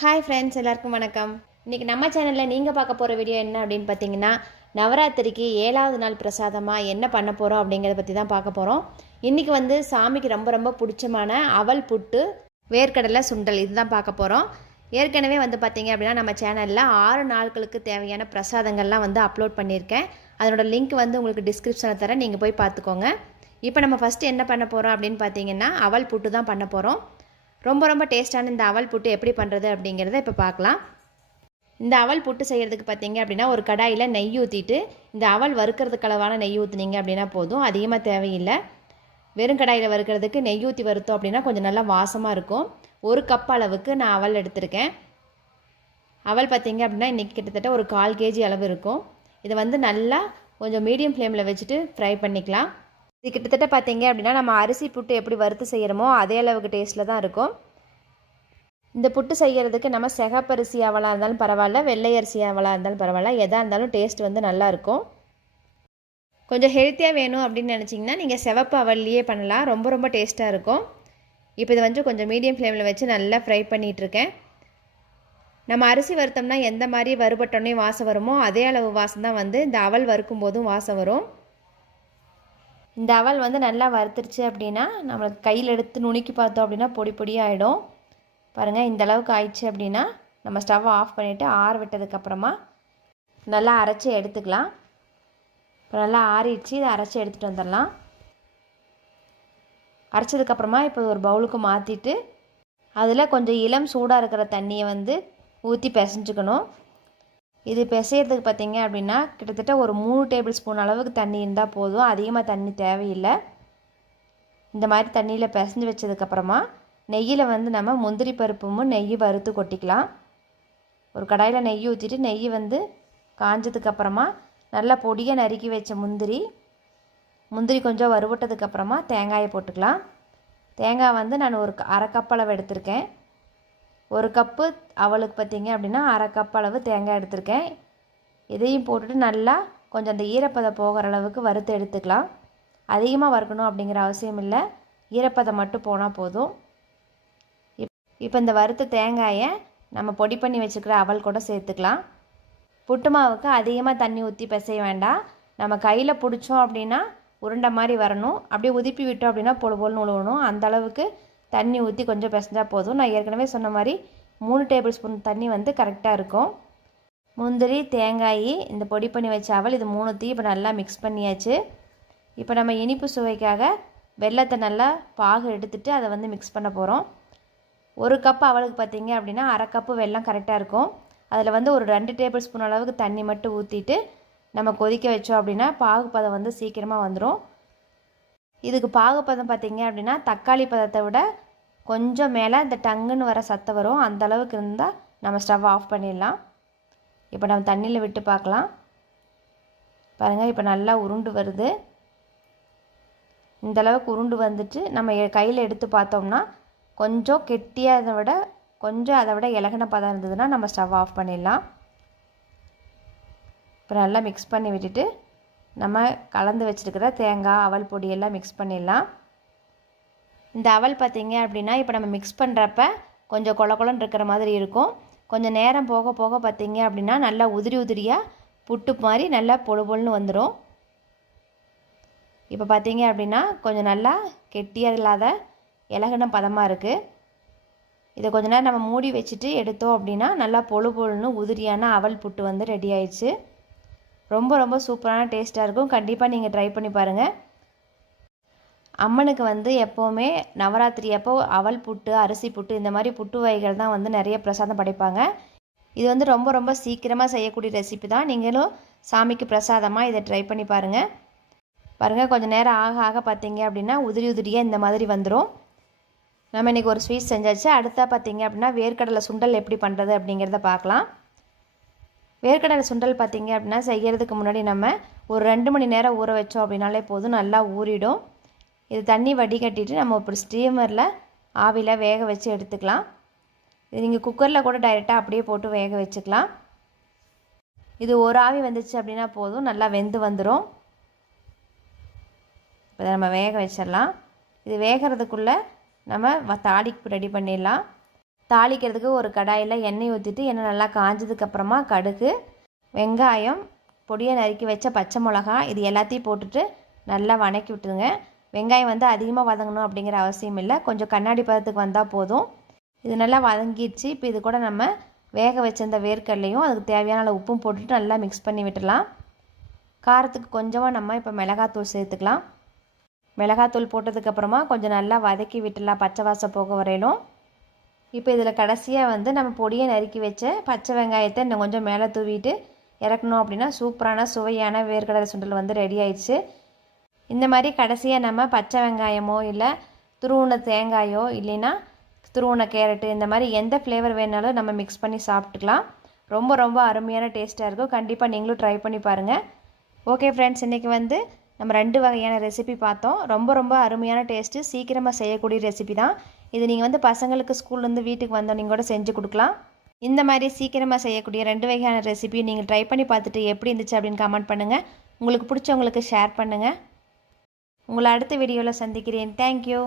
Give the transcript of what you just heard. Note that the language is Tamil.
ஹாய் ஃப்ரெண்ட்ஸ் எல்லாருக்கும் வணக்கம். இன்றைக்கி நம்ம சேனலில் நீங்கள் பார்க்க போகிற வீடியோ என்ன அப்படின்னு பார்த்தீங்கன்னா நவராத்திரிக்கு ஏழாவது நாள் பிரசாதமாக என்ன பண்ண போகிறோம் அப்படிங்கிறத பற்றி தான் பார்க்க போகிறோம் இன்றைக்கி வந்து சாமிக்கு ரொம்ப ரொம்ப பிடிச்சமான அவல் புட்டு வேர்க்கடலை சுண்டல் இதுதான் பார்க்க போகிறோம் ஏற்கனவே வந்து பார்த்தீங்க அப்படின்னா நம்ம சேனலில் ஆறு நாட்களுக்கு தேவையான பிரசாதங்கள்லாம் வந்து அப்லோட் பண்ணியிருக்கேன். அதனோட லிங்க் வந்து உங்களுக்கு டிஸ்கிரிப்ஷனில் தரேன் நீங்கள் போய் பார்த்துக்கோங்க. இப்போ நம்ம ஃபஸ்ட்டு என்ன பண்ண போகிறோம் அப்படின்னு பார்த்தீங்கன்னா அவல் புட்டு தான் பண்ண போகிறோம் ரொம்ப ரொம்ப டேஸ்ட்டான இந்த அவல் புட்டு எப்படி பண்ணுறது அப்படிங்கிறத இப்போ பார்க்கலாம் இந்த அவல் புட்டு செய்கிறதுக்கு பார்த்தீங்க அப்படின்னா ஒரு கடாயில் நெய் ஊற்றிட்டு இந்த அவல் வறுக்கிறதுக்கு அளவான நெய் ஊற்றுனீங்க அப்படின்னா போதும். அதிகமாக தேவையில்லை. வெறும் கடாயில் வறுக்கிறதுக்கு நெய் ஊற்றி வறுத்தோம் அப்படின்னா கொஞ்சம் நல்லா வாசமாக இருக்கும். ஒரு கப் அளவுக்கு நான் அவல் எடுத்திருக்கேன். அவல் பார்த்தீங்க அப்படின்னா இன்றைக்கி கிட்டத்தட்ட ஒரு கால் கேஜி அளவு இருக்கும். இதை வந்து நல்லா கொஞ்சம் மீடியம் ஃப்ளேமில் வச்சுட்டு ஃப்ரை பண்ணிக்கலாம். இது கிட்டத்தட்ட பார்த்தீங்க அப்படின்னா நம்ம அரிசி புட்டு எப்படி வறுத்து செய்கிறோமோ அதே அளவுக்கு டேஸ்ட்டில் தான் இருக்கும். இந்த புட்டு செய்கிறதுக்கு நம்ம செகப்பரிசி அவலாக இருந்தாலும் பரவாயில்ல வெள்ளை அரிசி அவலாக இருந்தாலும் பரவாயில்ல எதாக இருந்தாலும் டேஸ்ட் வந்து நல்லாயிருக்கும் கொஞ்சம் ஹெல்த்தியாக வேணும் அப்படின்னு நினச்சிங்கன்னா நீங்கள் சிவப்பு அவல்லையே பண்ணலாம். ரொம்ப ரொம்ப டேஸ்ட்டாக இருக்கும். இப்போ இது வந்து கொஞ்சம் மீடியம் ஃப்ளேமில் வச்சு நல்லா ஃப்ரை பண்ணிகிட்ருக்கேன் நம்ம அரிசி வறுத்தோம்னா எந்த மாதிரி வறுபட்டோன்னே வாசம் வருமோ அதே அளவு வாசம் தான் வந்து இந்த அவல் வறுக்கும் போதும் வாசம் வரும். இந்த அவல் வந்து நல்லா வறுத்துருச்சு அப்படின்னா நம்மளுக்கு கையில் எடுத்து நுணுக்கி பார்த்தோம் அப்படின்னா பொடி பொடியாகிடும் பாருங்கள் இந்தளவுக்கு ஆயிடுச்சு அப்படின்னா நம்ம ஸ்டவ்வை ஆஃப் பண்ணிவிட்டு ஆற விட்டதுக்கப்புறமா நல்லா அரைச்சி எடுத்துக்கலாம். இப்போ நல்லா ஆறிடுச்சு இதை அரைச்சி எடுத்துகிட்டு வந்துடலாம். அரைச்சதுக்கப்புறமா இப்போ ஒரு பவுலுக்கு மாற்றிட்டு அதில் கொஞ்சம் இளம் சூடாக இருக்கிற தண்ணியை வந்து ஊற்றி பிசைஞ்சுக்கணும். இது பிசையறதுக்கு பார்த்தீங்க அப்படின்னா கிட்டத்தட்ட ஒரு மூணு டேபிள் ஸ்பூன் அளவுக்கு தண்ணி இருந்தால் போதும். அதிகமாக தண்ணி தேவையில்லை. இந்த மாதிரி தண்ணியில் பிசைஞ்சு வச்சதுக்கப்புறமா நெய்யில் வந்து நம்ம முந்திரி பருப்பும் நெய் வறுத்து கொட்டிக்கலாம். ஒரு கடாயில் நெய் ஊற்றிட்டு நெய் வந்து காஞ்சதுக்கப்புறமா நல்லா பொடியாக நறுக்கி வச்ச முந்திரி முந்திரி கொஞ்சம் வறுவட்டதுக்கப்புறமா தேங்காயை போட்டுக்கலாம். தேங்காய் வந்து நான் ஒரு அரை கப் அளவு எடுத்திருக்கேன். ஒரு கப்பு அவளுக்கு பார்த்தீங்க அப்படின்னா அரை கப் அளவு தேங்காய் எடுத்திருக்கேன். இதையும் போட்டுட்டு நல்லா கொஞ்சம் அந்த ஈரப்பதம் போகிற அளவுக்கு வறுத்து எடுத்துக்கலாம். அதிகமாக வறுக்கணும் அப்படிங்கிற அவசியம் இல்லை. ஈரப்பதம் மட்டும் போனால் போதும். இப்போ இந்த வறுத்த தேங்காயை நம்ம பொடி பண்ணி வச்சுக்கிற அவல் கூட சேர்த்துக்கலாம். புட்டு மாவுக்கு அதிகமாக தண்ணி ஊற்றி பிசைய வேண்டாம். நம்ம கையில் பிடிச்சோம் அப்படின்னா உருண்டை மாதிரி வரணும். அப்படியே உதிப்பி விட்டோம் அப்படின்னா பொழு பொழுன்னு உழுவணும். அந்த அளவுக்கு தண்ணி ஊற்றி கொஞ்சம் பிசைஞ்சால் போதும். நான் ஏற்கனவே சொன்ன மாதிரி மூணு டேபிள் ஸ்பூன் தண்ணி வந்து கரெக்டாக இருக்கும். முந்திரி தேங்காய் இந்த பொடி பண்ணி வச்ச அவல் இது மூணுத்தையும் இப்போ நல்லா மிக்ஸ் பண்ணியாச்சு. இப்போ நம்ம இனிப்பு சுவைக்காக வெள்ளத்தை நல்லா பாகு எடுத்துகிட்டு அதை வந்து மிக்ஸ் பண்ண போகிறோம் ஒரு கப் அவளுக்கு பார்த்தீங்க அப்படின்னா அரை கப்பு வெள்ளம் கரெக்டாக இருக்கும். அதில் வந்து ஒரு ரெண்டு டேபிள் ஸ்பூன் அளவுக்கு தண்ணி மட்டும் ஊற்றிட்டு நம்ம கொதிக்க வச்சோம் அப்படின்னா பாகுப்பதம் வந்து சீக்கிரமாக வந்துடும் இதுக்கு பாகுப்பதம் பார்த்தீங்க அப்படின்னா தக்காளி பதத்தை விட கொஞ்சம் மேலே இந்த டங்குன்னு வர சத்தம் வரும். அந்த அளவுக்கு இருந்தால் நம்ம ஸ்டவ் ஆஃப் பண்ணிடலாம். இப்போ நம்ம தண்ணியில் விட்டு பார்க்கலாம் பாருங்கள் இப்போ நல்லா உருண்டு வருது. இந்த அளவுக்கு உருண்டு வந்துட்டு நம்ம கையில் எடுத்து பார்த்தோம்னா கொஞ்சம் கெட்டியாக அதை விட கொஞ்சம் அதை விட இலகின பதம் இருந்ததுன்னா நம்ம ஸ்டவ் ஆஃப் பண்ணிடலாம். இப்போ நல்லா மிக்ஸ் பண்ணி விட்டுட்டு நம்ம கலந்து வச்சுருக்கிற தேங்காய் அவல் பொடியெல்லாம் மிக்ஸ் பண்ணிடலாம். இந்த அவல் பார்த்திங்க அப்படின்னா இப்போ நம்ம மிக்ஸ் பண்ணுறப்ப கொஞ்சம் கொல கொலன்னு இருக்கிற மாதிரி இருக்கும். கொஞ்சம் நேரம் போக போக பார்த்திங்க அப்படின்னா நல்லா உதிரி உதிரியாக புட்டு மாதிரி நல்லா பொழு பொழுன்னு வந்துடும் இப்போ பார்த்திங்க அப்படின்னா கொஞ்சம் நல்லா கெட்டியாக இல்லாத இலகுன பதமாக இருக்குது இதை கொஞ்ச நேரம் நம்ம மூடி வச்சுட்டு எடுத்தோம் அப்படின்னா நல்லா பொழு பொழுன்னு உதிரியான அவல் புட்டு வந்து ரெடி ஆயிடுச்சு. ரொம்ப ரொம்ப சூப்பரான டேஸ்ட்டாக இருக்கும். கண்டிப்பாக நீங்கள் ட்ரை பண்ணி பாருங்கள் அம்மனுக்கு வந்து எப்போவுமே நவராத்திரி அப்போ அவல் புட்டு அரிசி புட்டு இந்த மாதிரி புட்டு வகைகள் தான் வந்து நிறைய பிரசாதம் படைப்பாங்க. இது வந்து ரொம்ப ரொம்ப சீக்கிரமாக செய்யக்கூடிய ரெசிபி தான். நீங்களும் சாமிக்கு பிரசாதமாக இதை ட்ரை பண்ணி பாருங்கள் பாருங்கள் கொஞ்சம் நேரம் ஆக ஆக பார்த்தீங்க அப்படின்னா உதிரி உதிரியாக இந்த மாதிரி வந்துடும் நம்ம இன்றைக்கி ஒரு ஸ்வீட் செஞ்சாச்சு. அடுத்தா பார்த்திங்க அப்படின்னா வேர்க்கடலை சுண்டல் எப்படி பண்ணுறது அப்படிங்கிறத பார்க்கலாம். வேர்க்கடலை சுண்டல் பார்த்தீங்க அப்படின்னா செய்கிறதுக்கு முன்னாடி நம்ம ஒரு ரெண்டு மணி நேரம் ஊற வச்சோம் அப்படின்னாலே போதும். நல்லா ஊறிடும். இது தண்ணி வடிகட்டிட்டு நம்ம இப்படி ஸ்டீமரில் ஆவியில் வேக வச்சு எடுத்துக்கலாம். இது நீங்கள் குக்கரில் கூட டைரெக்டாக அப்படியே போட்டு வேக வச்சுக்கலாம். இது ஒரு ஆவி வந்துச்சு அப்படின்னா போதும். நல்லா வெந்து வந்துடும் இப்போ நம்ம வேக வச்சிடலாம். இது வேகிறதுக்குள்ளே நம்ம தாளிக்கு ரெடி பண்ணிடலாம். தாளிக்கிறதுக்கு ஒரு கடாயில் எண்ணெய் ஊற்றிட்டு எண்ணெய் நல்லா காஞ்சதுக்கப்புறமா கடுகு வெங்காயம் பொடியை நறுக்கி வச்ச பச்சை மிளகா இது எல்லாத்தையும் போட்டுட்டு நல்லா வணக்கி விட்டுருங்க. வெங்காயம் வந்து அதிகமாக வதங்கணும் அப்படிங்கிற அவசியம் இல்லை. கொஞ்சம் கண்ணாடி பதத்துக்கு வந்தால் போதும். இது நல்லா வதங்கிடுச்சு. இப்போ இது கூட நம்ம வேக வச்சிருந்த வேர்க்கடலையும் அதுக்கு தேவையான அளவு உப்பும் போட்டுட்டு நல்லா மிக்ஸ் பண்ணி விட்டுடலாம். காரத்துக்கு கொஞ்சமாக நம்ம இப்போ மிளகாத்தூள் சேர்த்துக்கலாம். மிளகாத்தூள் போட்டதுக்கப்புறமா கொஞ்சம் நல்லா வதக்கி விட்டுடலாம் பச்சை வாசம் போக வரையிலும் இப்போ இதில் கடைசியாக வந்து நம்ம பொடியை நறுக்கி வச்ச பச்சை வெங்காயத்தை இன்னும் கொஞ்சம் மேலே தூவிட்டு இறக்கணும் அப்படின்னா சூப்பரான சுவையான வேர்க்கடலை சுண்டல் வந்து ரெடி ஆயிடுச்சு. இந்த மாதிரி கடைசியாக நம்ம பச்சை வெங்காயமோ இல்லை துருவுன தேங்காயோ இல்லைன்னா துருவுன கேரட்டு இந்த மாதிரி எந்த ஃப்ளேவர் வேணாலும் நம்ம மிக்ஸ் பண்ணி சாப்பிட்டுக்கலாம். ரொம்ப ரொம்ப அருமையான டேஸ்ட்டாக இருக்கும். கண்டிப்பாக நீங்களும் ட்ரை பண்ணி பாருங்கள் ஓகே ஃப்ரெண்ட்ஸ் இன்றைக்கி வந்து நம்ம ரெண்டு வகையான ரெசிபி பார்த்தோம். ரொம்ப ரொம்ப அருமையான டேஸ்ட்டு சீக்கிரமாக செய்யக்கூடிய ரெசிபி தான். இது நீங்கள் வந்து பசங்களுக்கு ஸ்கூல்லேருந்து வீட்டுக்கு வந்தோன்னே கூட செஞ்சு கொடுக்கலாம். இந்த மாதிரி சீக்கிரமாக செய்யக்கூடிய ரெண்டு வகையான ரெசிபி நீங்கள் ட்ரை பண்ணி பார்த்துட்டு எப்படி இருந்துச்சு அப்படின்னு கமெண்ட் பண்ணுங்கள் உங்களுக்கு பிடிச்சவங்களுக்கு ஷேர் பண்ணுங்கள் உங்களை அடுத்த வீடியோவில் சந்திக்கிறேன். தேங்க்யூ